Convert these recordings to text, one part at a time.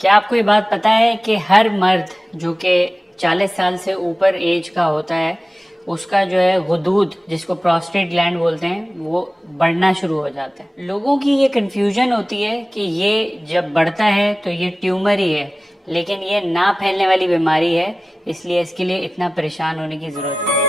क्या आपको ये बात पता है कि हर मर्द जो कि 40 साल से ऊपर एज का होता है उसका जो है गुदूद जिसको प्रोस्टेट ग्लैंड बोलते हैं वो बढ़ना शुरू हो जाता है। लोगों की ये कंफ्यूजन होती है कि ये जब बढ़ता है तो ये ट्यूमर ही है, लेकिन ये ना फैलने वाली बीमारी है, इसलिए इसके लिए इतना परेशान होने की जरूरत नहीं।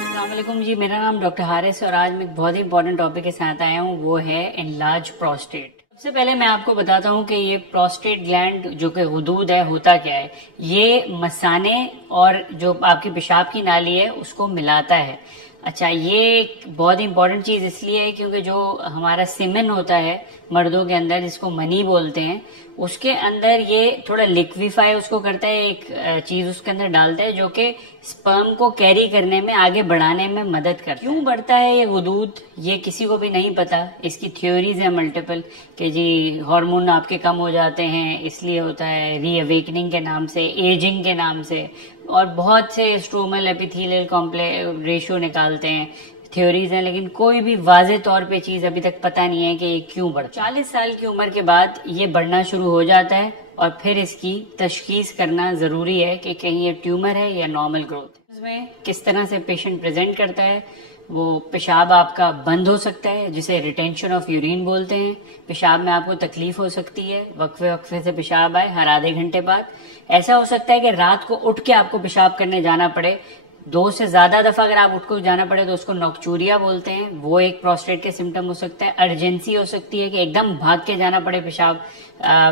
अस्सलामुअलैकुम जी, मेरा नाम डॉक्टर हारिस है और आज मैं एक बहुत ही इंपॉर्टेंट टॉपिक के साथ आया हूँ, वो है एनलार्ज प्रोस्टेट। सबसे पहले मैं आपको बताता हूँ कि ये प्रोस्टेट ग्लैंड जो कि गुदूद है होता क्या है। ये मसाने और जो आपकी पेशाब की नाली है उसको मिलाता है। अच्छा, ये एक बहुत ही इंपॉर्टेंट चीज इसलिए है क्योंकि जो हमारा सीमेन होता है मर्दों के अंदर, जिसको मनी बोलते हैं, उसके अंदर ये थोड़ा लिक्विफाई उसको करता है, एक चीज उसके अंदर डालता है जो कि स्पर्म को कैरी करने में, आगे बढ़ाने में मदद करता है। क्यों बढ़ता है ये गुदूद, ये किसी को भी नहीं पता। इसकी थ्योरीज है मल्टीपल कि जी हार्मोन आपके कम हो जाते हैं इसलिए होता है, रीअवेकनिंग के नाम से, एजिंग के नाम से, और बहुत से स्ट्रोमल एपिथेलियल कॉम्प्लेक्स रेशियो निकालते हैं, थ्योरीज हैं, लेकिन कोई भी वाजे तौर पे चीज अभी तक पता नहीं है कि ये क्यों बढ़ता है। 40 साल की उम्र के बाद ये बढ़ना शुरू हो जाता है और फिर इसकी तशखीस करना जरूरी है कि कहीं ये ट्यूमर है या नॉर्मल ग्रोथ है। इसमें किस तरह से पेशेंट प्रेजेंट करता है, वो पेशाब आपका बंद हो सकता है जिसे रिटेंशन ऑफ यूरिन बोलते हैं। पेशाब में आपको तकलीफ हो सकती है, वक्फे वक्फे से पेशाब आए हर आधे घंटे बाद। ऐसा हो सकता है कि रात को उठ के आपको पेशाब करने जाना पड़े, 2 से ज्यादा दफा अगर आप उठ को जाना पड़े तो उसको नॉक्चूरिया बोलते हैं, वो एक प्रोस्टेट के सिम्टम हो सकता है। अर्जेंसी हो सकती है कि एकदम भाग के जाना पड़े पेशाब।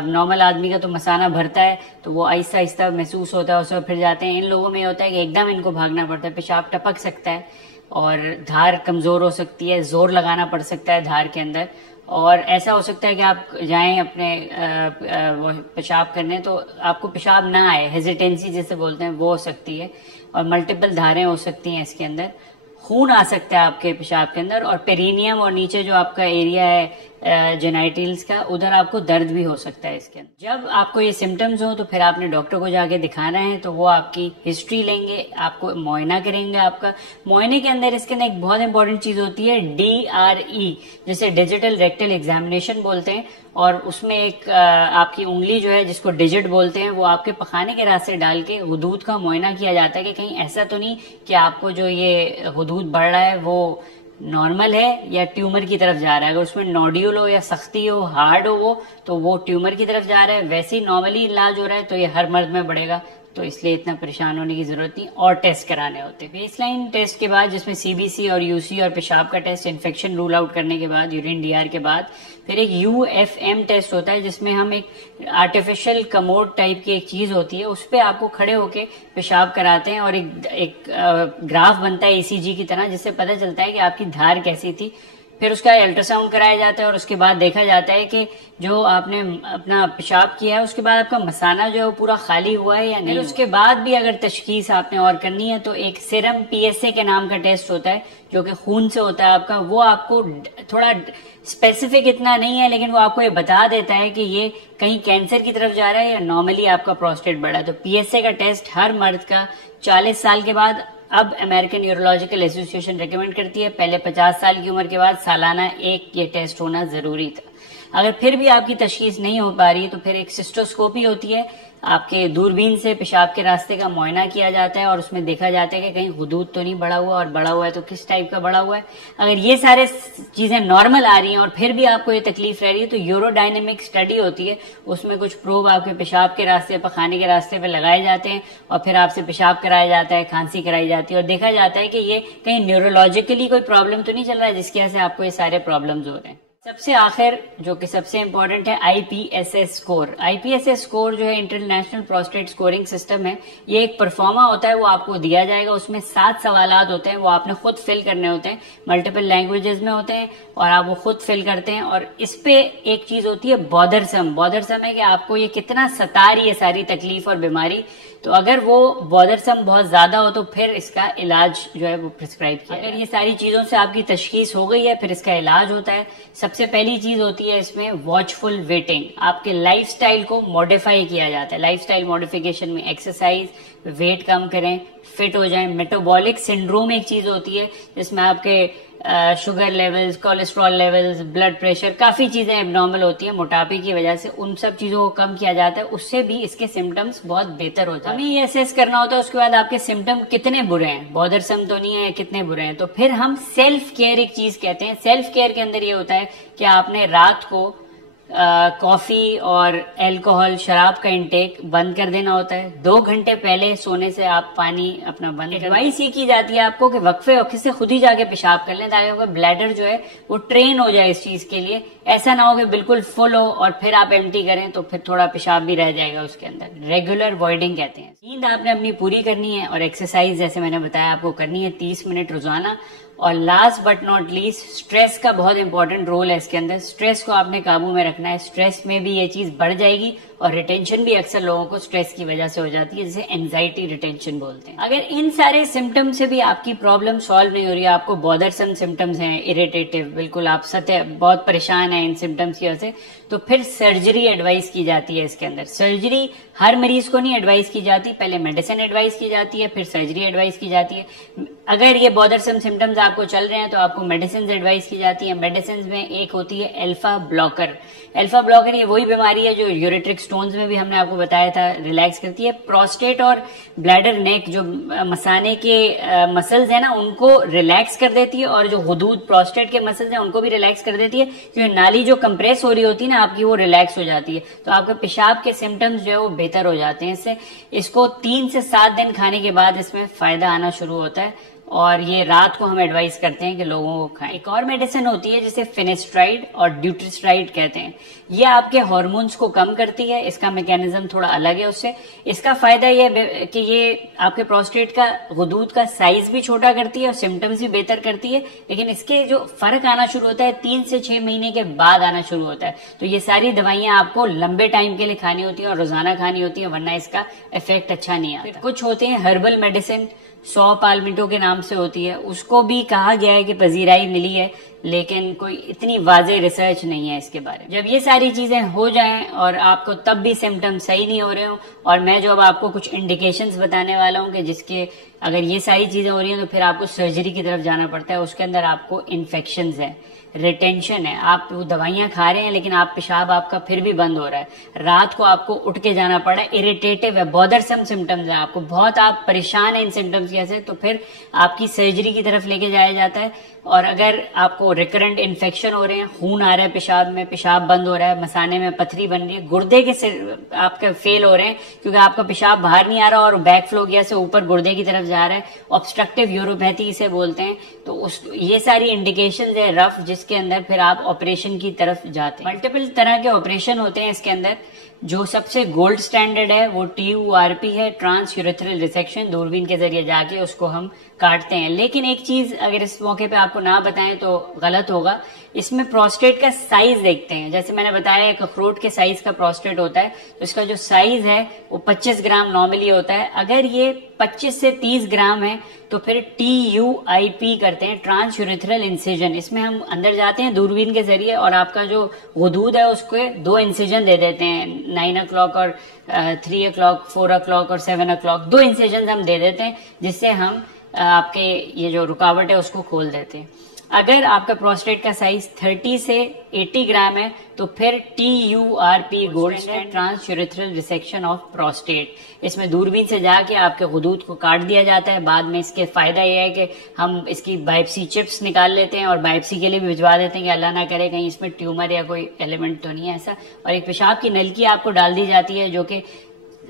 नॉर्मल आदमी का तो मसाना भरता है तो वो आहिस्ता आहिस्ता महसूस होता है, उसमें फिर जाते हैं। इन लोगों में होता है कि एकदम इनको भागना पड़ता है, पेशाब टपक सकता है और धार कमजोर हो सकती है, जोर लगाना पड़ सकता है धार के अंदर। और ऐसा हो सकता है कि आप जाएं अपने पेशाब करने तो आपको पेशाब ना आए, हेजिटेंसी जिसे बोलते हैं वो हो सकती है, और मल्टीपल धारें हो सकती हैं इसके अंदर। खून आ सकता है आपके पेशाब के अंदर, और पेरिनियम और नीचे जो आपका एरिया है जेनाइटल्स का, उधर आपको दर्द भी हो सकता है इसके अंदर। जब आपको ये सिम्टम्स हो तो फिर आपने डॉक्टर को जाके दिखाना है, तो वो आपकी हिस्ट्री लेंगे, आपको मुआयना करेंगे। आपका मुआयने के अंदर इसके अंदर एक बहुत इंपॉर्टेंट चीज होती है DRE, जिसे डिजिटल रेक्टल एग्जामिनेशन बोलते हैं, और उसमें एक आपकी उंगली जो है जिसको डिजिट बोलते हैं, वो आपके पखाने के रास्ते डाल के हुदूद का मुआयना किया जाता है कि कहीं ऐसा तो नहीं कि आपको जो ये हुदूद बढ़ रहा है वो नॉर्मल है या ट्यूमर की तरफ जा रहा है। अगर उसमें नोड्यूल हो या सख्ती हो, हार्ड हो वो, तो वो ट्यूमर की तरफ जा रहा है। वैसे ही नॉर्मली इलाज हो रहा है तो ये हर मर्द में बढ़ेगा, तो इसलिए इतना परेशान होने की जरूरत नहीं, और टेस्ट कराने होते हैं। बेसलाइन टेस्ट के बाद, जिसमें CBC और UC और पेशाब का टेस्ट, इन्फेक्शन रूल आउट करने के बाद, यूरिन DR के बाद, फिर एक UFM टेस्ट होता है जिसमें हम एक आर्टिफिशियल कमोड टाइप की एक चीज होती है, उस पर आपको खड़े होके पेशाब कराते हैं और एक ग्राफ बनता है ECG की तरह, जिससे पता चलता है कि आपकी धार कैसी थी। फिर उसका अल्ट्रासाउंड कराया जाता है और उसके बाद देखा जाता है कि जो आपने अपना पेशाब किया है उसके बाद आपका मसाना जो है वो पूरा खाली हुआ है या नहीं। उसके बाद भी अगर तशखीस आपने और करनी है तो एक सीरम PSA के नाम का टेस्ट होता है जो कि खून से होता है आपका। वो आपको थोड़ा स्पेसिफिक इतना नहीं है, लेकिन वो आपको ये बता देता है कि ये कहीं कैंसर की तरफ जा रहा है या नॉर्मली आपका प्रोस्टेट बढ़ा है। तो PSA का टेस्ट हर मर्द का 40 साल के बाद अब अमेरिकन न्यूरोलॉजिकल एसोसिएशन रेकमेंड करती है, पहले 50 साल की उम्र के बाद सालाना एक ये टेस्ट होना जरूरी था। अगर फिर भी आपकी तशखीस नहीं हो पा रही है तो फिर एक सिस्टोस्कोपी होती है, आपके दूरबीन से पेशाब के रास्ते का मुआयना किया जाता है और उसमें देखा जाता है कि कहीं हुदूद तो नहीं बढ़ा हुआ, और बढ़ा हुआ है तो किस टाइप का बढ़ा हुआ है। अगर ये सारे चीजें नॉर्मल आ रही हैं और फिर भी आपको ये तकलीफ रह रही है तो यूरोडायनेमिक स्टडी होती है, उसमें कुछ प्रोब आपके पेशाब के रास्ते, पखाने के रास्ते पे लगाए जाते हैं और फिर आपसे पेशाब कराया जाता है, खांसी कराई जाती है और देखा जाता है कि ये कहीं न्यूरोलॉजिकली कोई प्रॉब्लम तो नहीं चल रहा है जिसकी वजह से आपको ये सारे प्रॉब्लम्स हो रहे हैं। सबसे आखिर जो कि सबसे इंपॉर्टेंट है IPSS स्कोर। IPSS स्कोर जो है इंटरनेशनल प्रोस्टेट स्कोरिंग सिस्टम है, ये एक परफॉर्मा होता है, वो आपको दिया जाएगा। उसमें 7 सवालात होते हैं, वो आपने खुद फिल करने होते हैं, मल्टीपल लैंग्वेजेस में होते हैं और आप वो खुद फिल करते हैं। और इस पे एक चीज होती है बॉदरसम। बॉदरसम है कि आपको ये कितना सता रही है सारी तकलीफ और बीमारी। तो अगर वो बॉदरसम बहुत ज्यादा हो तो फिर इसका इलाज जो है वो प्रिस्क्राइब किया। अगर ये सारी चीजों से आपकी तशखीस हो गई है फिर इसका इलाज होता है। सबसे पहली चीज होती है इसमें वॉचफुल वेटिंग। आपके लाइफस्टाइल को मॉडिफाई किया जाता है। लाइफस्टाइल मॉडिफिकेशन में एक्सरसाइज, वेट कम करें, फिट हो जाएं। मेटाबॉलिक सिंड्रोम एक चीज होती है जिसमें आपके sugar levels, cholesterol levels, blood pressure, काफी चीजें एबनॉर्मल होती हैं मोटापे की वजह से, उन सब चीजों को कम किया जाता है, उससे भी इसके सिम्टम्स बहुत बेहतर हो जाते हैं। हमें ये असेस करना होता है उसके बाद आपके सिम्टम कितने बुरे हैं, बॉदरसम तो नहीं है, कितने बुरे हैं। तो फिर हम सेल्फ केयर एक चीज कहते हैं। सेल्फ केयर के अंदर ये होता है कि आपने रात को कॉफी और अल्कोहल, शराब का इंटेक बंद कर देना होता है। 2 घंटे पहले सोने से आप पानी अपना बंद कर। एडवाइस ये की जाती है आपको कि वक्फे वक्फे से खुद ही जाके पेशाब कर लें, ताकि आपका ब्लैडर जो है वो ट्रेन हो जाए इस चीज के लिए। ऐसा ना हो कि बिल्कुल फुल हो और फिर आप एम्प्टी करें तो फिर थोड़ा पेशाब भी रह जाएगा उसके अंदर। रेगुलर वॉइडिंग कहते हैं। नींद आपने अपनी पूरी करनी है और एक्सरसाइज जैसे मैंने बताया आपको करनी है 30 मिनट रोजाना। और last but not least, stress का बहुत इंपॉर्टेंट रोल है इसके अंदर। स्ट्रेस को आपने काबू में रखना है। स्ट्रेस में भी ये चीज बढ़ जाएगी और रिटेंशन भी अक्सर लोगों को स्ट्रेस की वजह से हो जाती है, जिसे एंजाइटी रिटेंशन बोलते हैं। अगर इन सारे सिम्टम्स से भी आपकी प्रॉब्लम सॉल्व नहीं हो रही है, आपको बॉदरसम सिम्टम्स हैं, इरिटेटिव, बिल्कुल आप सतह बहुत परेशान है इन सिम्टम्स की वजह से, तो फिर सर्जरी एडवाइस की जाती है इसके अंदर। सर्जरी हर मरीज को नहीं एडवाइस की जाती, पहले मेडिसिन एडवाइस की जाती है, फिर सर्जरी एडवाइस की जाती है। अगर ये बॉदरसम सिम्टम्स आपको चल रहे हैं तो आपको मेडिसिन एडवाइस की जाती है। मेडिसिन में एक होती है अल्फा ब्लॉकर। अल्फा ब्लॉकर ये वही बीमारी है जो यूरेट्रिक स्टोन्स में भी हमने आपको बताया था रिलैक्स करती है। प्रोस्टेट और ब्लैडर नेक जो मसाने के मसल्स है ना, उनको रिलैक्स कर देती है, और जो हुदूद प्रोस्टेट के मसल्स हैं उनको भी रिलैक्स कर देती है, क्योंकि नाली जो कंप्रेस हो रही होती है ना आपकी, वो रिलैक्स हो जाती है। तो आपके पेशाब के सिम्टम्स जो है वो बेहतर हो जाते हैं इससे। इसको 3 से 7 दिन खाने के बाद इसमें फायदा आना शुरू होता है, और ये रात को हम एडवाइस करते हैं कि लोगों को खाएं। एक और मेडिसिन होती है जिसे फिनेस्ट्राइड और ड्यूट्रिस्ट्राइड कहते हैं। ये आपके हार्मोन्स को कम करती है। इसका मैकेनिज्म थोड़ा अलग है उससे। इसका फायदा ये है कि ये आपके प्रोस्टेट का हुदूद का साइज भी छोटा करती है और सिम्टम्स भी बेहतर करती है। लेकिन इसके जो फर्क आना शुरू होता है 3 से 6 महीने के बाद आना शुरू होता है। तो ये सारी दवाइयां आपको लंबे टाइम के लिए खानी होती है और रोजाना खानी होती है, वरना इसका इफेक्ट अच्छा नहीं आता। कुछ होते हैं हर्बल मेडिसिन, 100 पालमिटो के नाम से होती है, उसको भी कहा गया है कि पजीराई मिली है, लेकिन कोई इतनी वाज़ेह रिसर्च नहीं है इसके बारे में। जब ये सारी चीजें हो जाएं और आपको तब भी सिम्टम सही नहीं हो रहे हो, और मैं जो अब आपको कुछ इंडिकेशंस बताने वाला हूं कि जिसके अगर ये सारी चीजें हो रही हैं तो फिर आपको सर्जरी की तरफ जाना पड़ता है। उसके अंदर आपको इन्फेक्शंस है, रिटेंशन है, आप वो दवाइयां खा रहे हैं लेकिन आप पेशाब आपका फिर भी बंद हो रहा है, रात को आपको उठ के जाना पड़ रहा है, इरिटेटिव है, बॉदरसम सिम्टम्स है, आपको बहुत आप परेशान है इन सिम्टम्स की वजह से, तो फिर आपकी सर्जरी की तरफ लेके जाया जाता है। और अगर आपको रिकरेंट इन्फेक्शन हो रहे हैं, खून आ रहा है पेशाब में, पेशाब बंद हो रहा है, मसाने में पथरी बन रही है, गुर्दे के आपके फेल हो रहे हैं क्योंकि आपका पेशाब बाहर नहीं आ रहा और बैक फ्लो गया से ऊपर गुर्दे की तरफ जा रहा है, ऑब्स्ट्रक्टिव यूरोपैथी इसे बोलते हैं, तो ये सारी इंडिकेशंस है रफ, जिसके अंदर फिर आप ऑपरेशन की तरफ जाते हैं। मल्टीपल तरह के ऑपरेशन होते हैं इसके अंदर। जो सबसे गोल्ड स्टैंडर्ड है वो TURP है, ट्रांस यूरेथ्रल रिसेक्शन। दूरबीन के जरिए जाके उसको हम काटते हैं। लेकिन एक चीज अगर इस मौके पे आपको ना बताएं तो गलत होगा, इसमें प्रोस्टेट का साइज देखते हैं। जैसे मैंने बताया एक अखरोट के साइज का प्रोस्टेट होता है, तो इसका जो साइज है वो 25 ग्राम नॉर्मली होता है। अगर ये 25 से 30 ग्राम है तो फिर TUIP करते हैं, ट्रांस यूरेथ्रल इंसिजन। इसमें हम अंदर जाते हैं दूरबीन के जरिए और आपका जो हुदूद है उसको 2 इंसिजन दे देते हैं, 9 o'clock और 3 o'clock, 4 o'clock और 7 o'clock, 2 इंसिजन हम दे देते हैं, जिससे हम आपके ये जो रुकावट है उसको खोल देते हैं। अगर आपका प्रोस्टेट का साइज 30 से 80 ग्राम है तो फिर TURP gold standard, trans urethral resection of prostate. इसमें दूरबीन से जाके आपके हुदूद को काट दिया जाता है। बाद में इसके फायदा यह है कि हम इसकी बायोप्सी चिप्स निकाल लेते हैं और बायोप्सी के लिए भी भिजवा देते हैं कि अल्लाह ना करे कहीं इसमें ट्यूमर या कोई एलिमेंट तो नहीं है ऐसा। और एक पेशाब की नलकी आपको डाल दी जाती है जो कि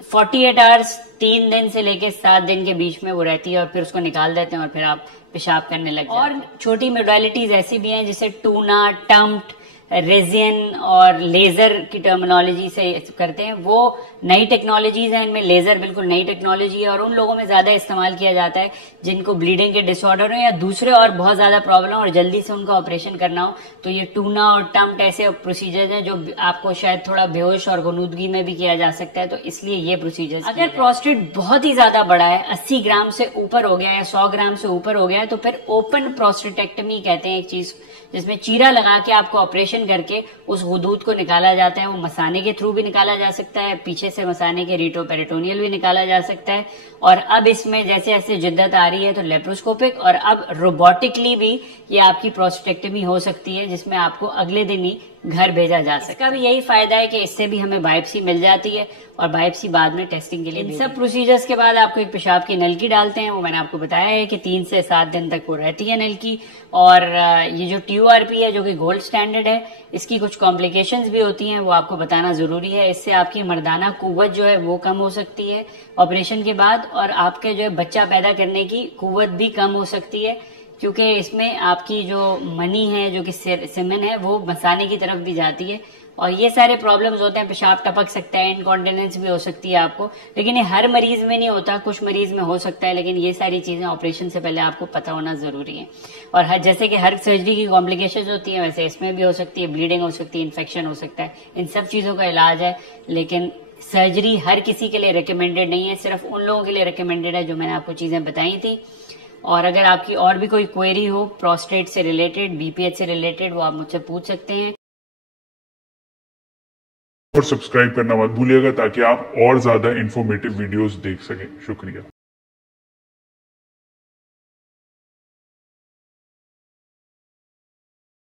48 आवर्स 3 दिन से लेके 7 दिन के बीच में वो रहती है, और फिर उसको निकाल देते हैं और फिर आप पेशाब करने लग जाते हैं। और छोटी मोडालिटीज ऐसी भी हैं जिसे टूना, टम्प्ट, रेजिन और लेजर की टर्मिनोलॉजी से करते हैं। वो नई टेक्नोलॉजीज हैं, इनमें लेजर बिल्कुल नई टेक्नोलॉजी है और उन लोगों में ज्यादा इस्तेमाल किया जाता है जिनको ब्लीडिंग के डिसऑर्डर हो या दूसरे और बहुत ज्यादा प्रॉब्लम और जल्दी से उनका ऑपरेशन करना हो। तो ये टूना और टम्प्ट ऐसे प्रोसीजर्स हैं जो आपको शायद थोड़ा बेहोश और गनूदगी में भी किया जा सकता है, तो इसलिए ये प्रोसीजर्स। अगर प्रोस्टेट बहुत ही ज्यादा बड़ा है, 80 ग्राम से ऊपर हो गया या 100 ग्राम से ऊपर हो गया है, तो फिर ओपन प्रोस्टेटेक्टमी कहते हैं एक चीज, जिसमें चीरा लगा के आपको ऑपरेशन ऑपरेशन करके उस हुदूद को निकाला जाता है। वो मसाने के थ्रू भी निकाला जा सकता है, पीछे से मसाने के रीटोपेरिटोनियल भी निकाला जा सकता है। और अब इसमें जैसे जैसे जिद्दत आ रही है तो लेप्रोस्कोपिक और अब रोबोटिकली भी ये आपकी प्रोस्टेक्टमी हो सकती है, जिसमें आपको अगले दिन ही घर भेजा जा सकता है। इसका भी यही फायदा है कि इससे भी हमें बायोप्सी मिल जाती है और बायोप्सी बाद में टेस्टिंग के लिए। इन सब प्रोसीजर्स के बाद आपको एक पेशाब की नलकी डालते हैं, वो मैंने आपको बताया है कि 3 से 7 दिन तक वो रहती है नलकी। और ये जो TURP है जो कि गोल्ड स्टैंडर्ड है, इसकी कुछ कॉम्प्लिकेशंस भी होती हैं, वो आपको बताना जरूरी है। इससे आपकी मर्दाना कुव्वत जो है वो कम हो सकती है ऑपरेशन के बाद, और आपके जो है बच्चा पैदा करने की कुव्वत भी कम हो सकती है, क्योंकि इसमें आपकी जो मनी है जो कि सेमेन है वो मसाने की तरफ भी जाती है। और ये सारे प्रॉब्लम्स होते हैं, पेशाब टपक सकता है, इनकॉन्टिनेंस भी हो सकती है आपको, लेकिन ये हर मरीज में नहीं होता, कुछ मरीज में हो सकता है। लेकिन ये सारी चीजें ऑपरेशन से पहले आपको पता होना जरूरी है। और जैसे कि हर सर्जरी की कॉम्प्लिकेशंस होती है, वैसे इसमें भी हो सकती है, ब्लीडिंग हो सकती है, इन्फेक्शन हो सकता है। इन सब चीजों का इलाज है, लेकिन सर्जरी हर किसी के लिए रिकमेंडेड नहीं है, सिर्फ उन लोगों के लिए रिकमेंडेड है जो मैंने आपको चीजें बताई थी। और अगर आपकी और भी कोई क्वेरी हो प्रोस्टेट से रिलेटेड, BPH से रिलेटेड, वो आप मुझसे पूछ सकते हैं। और सब्सक्राइब करना मत भूलिएगा ताकि आप और ज्यादा इंफॉर्मेटिव वीडियोस देख सकें। शुक्रिया।